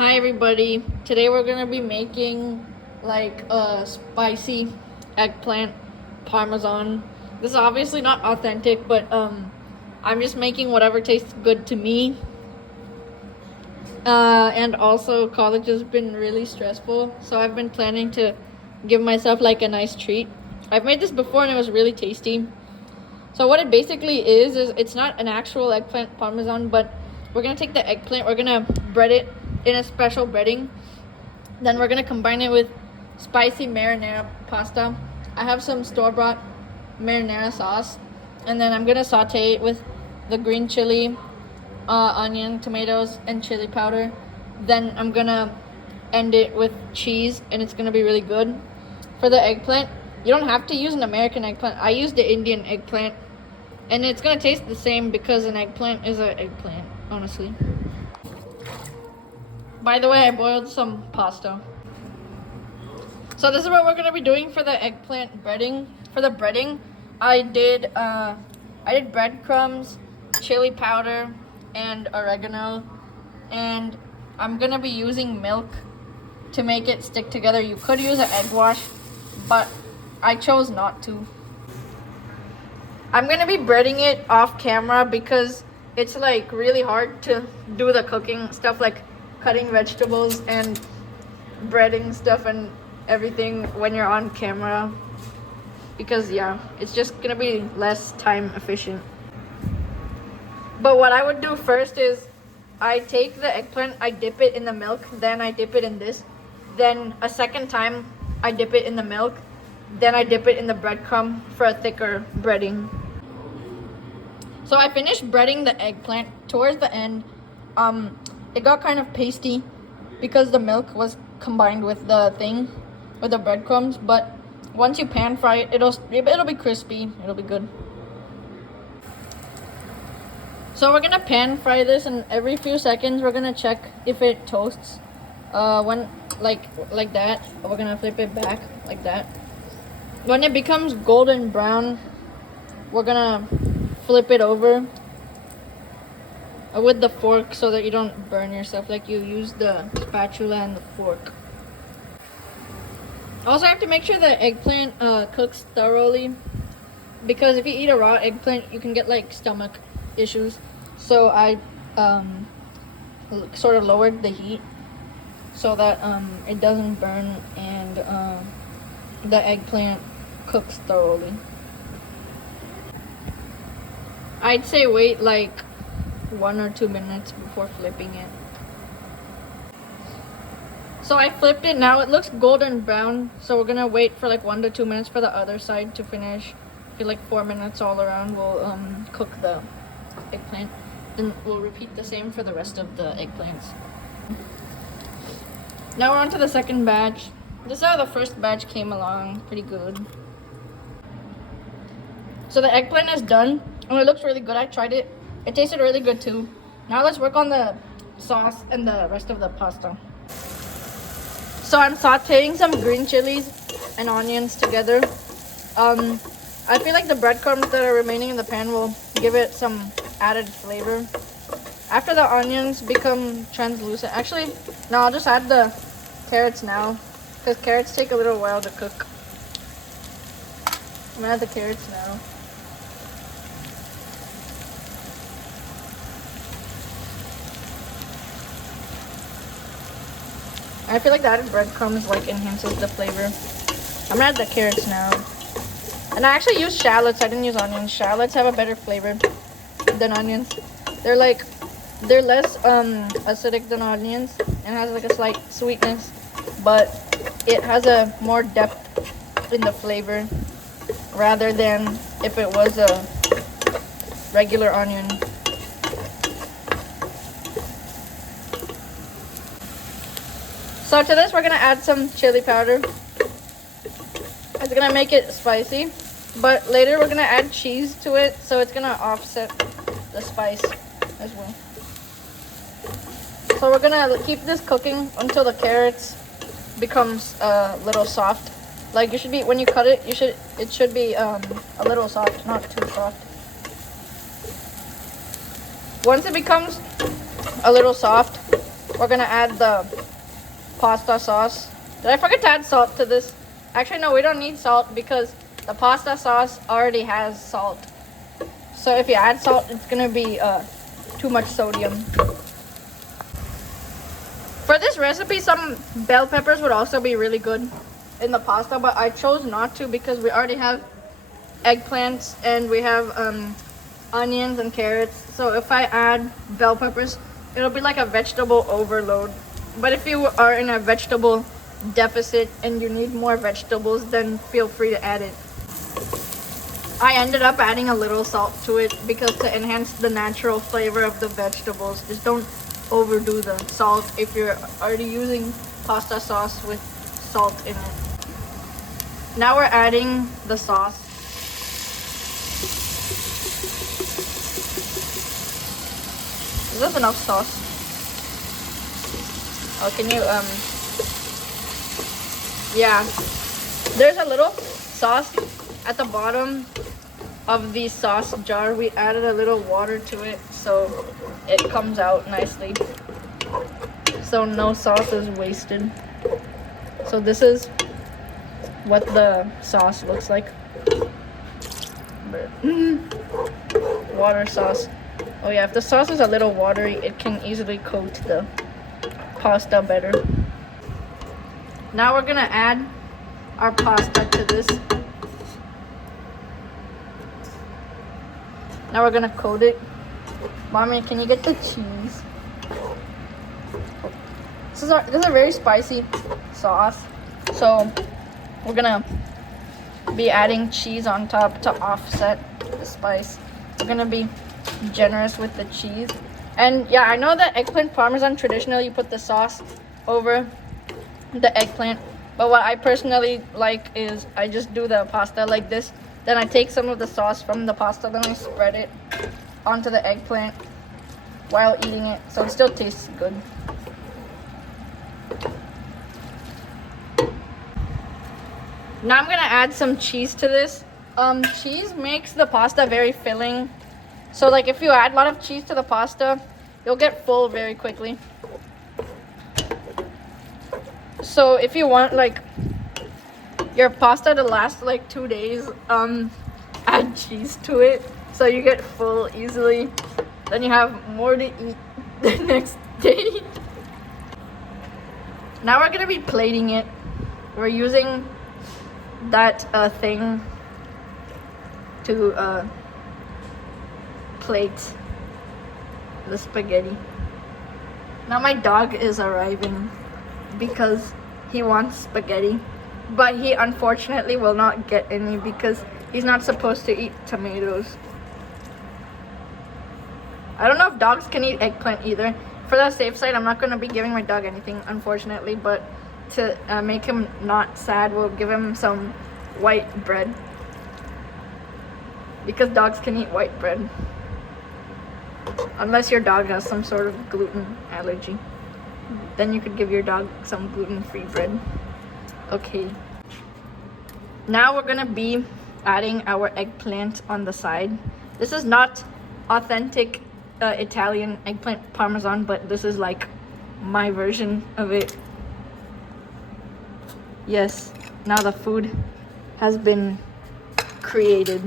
Hi everybody. Today we're gonna be making like a spicy eggplant parmesan. This is obviously not authentic, but I'm just making whatever tastes good to me. And also college has been really stressful, so I've been planning to give myself like a nice treat. I've made this before and it was really tasty. So what it basically is it's not an actual eggplant parmesan, but we're gonna take the eggplant, we're gonna bread it in a special breading. Then we're gonna combine it with spicy marinara pasta. I have some store-bought marinara sauce, and then I'm gonna saute it with the green chili, onion, tomatoes, and chili powder. Then I'm gonna end it with cheese, and it's gonna be really good. For the eggplant, you don't have to use an American eggplant. I used the Indian eggplant, and it's gonna taste the same because an eggplant is an eggplant, honestly. By the way, I boiled some pasta. So this is what we're gonna be doing for the eggplant breading. For the breading, I did breadcrumbs, chili powder, and oregano, and I'm gonna be using milk to make it stick together. You could use an egg wash, but I chose not to. I'm gonna be breading it off camera because it's like really hard to do the cooking stuff, like cutting vegetables and breading stuff and everything when you're on camera, because yeah, it's just gonna be less time efficient. But what I would do first is I take the eggplant, I dip it in the milk, then I dip it in this, then a second time I dip it in the milk, then I dip it in the breadcrumb for a thicker breading. So I finished breading the eggplant. Towards the end, it got kind of pasty because the milk was combined with the breadcrumbs. But once you pan fry it, it'll be crispy. It'll be good. So we're gonna pan fry this, and every few seconds we're gonna check if it toasts. When like that, we're gonna flip it back like that. When it becomes golden brown, we're gonna flip it over with the fork so that you don't burn yourself. Like, you use the spatula and the fork. Also, have to make sure the eggplant cooks thoroughly, because if you eat a raw eggplant, you can get like stomach issues. So I sort of lowered the heat so that it doesn't burn and the eggplant cooks thoroughly. I'd say wait like 1 or 2 minutes before flipping it. So I flipped it. Now it looks golden brown, so we're gonna wait for like 1 to 2 minutes for the other side to finish. I feel like 4 minutes all around. We'll cook the eggplant, and we'll repeat the same for the rest of the eggplants. Now we're on to the second batch. This is how the first batch came along, pretty good. So the eggplant is done, and it looks really good. I tried it. It tasted really good too. Now let's work on the sauce and the rest of the pasta. So I'm sauteing some green chilies and onions together. I feel like the breadcrumbs that are remaining in the pan will give it some added flavor. After the onions become translucent, actually, no, I'll just add the carrots now, because carrots take a little while to cook. I'm gonna add the carrots now. I feel like the added breadcrumbs like enhances the flavor. I'm gonna add the carrots now. And I actually used shallots. I didn't use onions. Shallots have a better flavor than onions. They're less acidic than onions and has like a slight sweetness, but it has a more depth in the flavor rather than if it was a regular onion. So to this, we're gonna add some chili powder. It's gonna make it spicy, but later we're gonna add cheese to it, so it's gonna offset the spice as well. So we're gonna keep this cooking until the carrots becomes a little soft. Like, when you cut it, it should be a little soft, not too soft. Once it becomes a little soft, we're gonna add the pasta sauce. Did I forget to add salt to this? Actually, no, we don't need salt because the pasta sauce already has salt. So if you add salt, it's gonna be too much sodium. For this recipe, some bell peppers would also be really good in the pasta, but I chose not to because we already have eggplants and we have onions and carrots. So if I add bell peppers, it'll be like a vegetable overload. But if you are in a vegetable deficit and you need more vegetables, then feel free to add it. I ended up adding a little salt to it because to enhance the natural flavor of the vegetables. Just don't overdo the salt if you're already using pasta sauce with salt in it. Now we're adding the sauce. Is this enough sauce? Oh, can you yeah, there's a little sauce at the bottom of the sauce jar. We added a little water to it so it comes out nicely, so no sauce is wasted. So this is what the sauce looks like. Water sauce. Oh yeah, if the sauce is a little watery, it can easily coat the pasta better. Now we're gonna add our pasta to this. Now we're gonna coat it. Mommy, can you get the cheese? This is a very spicy sauce, so we're gonna be adding cheese on top to offset the spice. We're gonna be generous with the cheese. And yeah, I know that eggplant parmesan, traditionally you put the sauce over the eggplant, but what I personally like is I just do the pasta like this, then I take some of the sauce from the pasta, then I spread it onto the eggplant while eating it, so it still tastes good. Now I'm gonna add some cheese to this. Cheese makes the pasta very filling, so like if you add a lot of cheese to the pasta, you'll get full very quickly. So if you want like your pasta to last like 2 days, add cheese to it so you get full easily. Then you have more to eat the next day. Now we're gonna be plating it. We're using that thing to plate the spaghetti. Now my dog is arriving because he wants spaghetti, but he unfortunately will not get any because he's not supposed to eat tomatoes. I don't know if dogs can eat eggplant either. For the safe side, I'm not going to be giving my dog anything, unfortunately, but to make him not sad, we'll give him some white bread because dogs can eat white bread unless your dog has some sort of gluten allergy. Then you could give your dog some gluten-free bread. Okay. Now we're gonna be adding our eggplant on the side. This is not authentic Italian eggplant parmesan, but this is like my version of it. Yes, now the food has been created.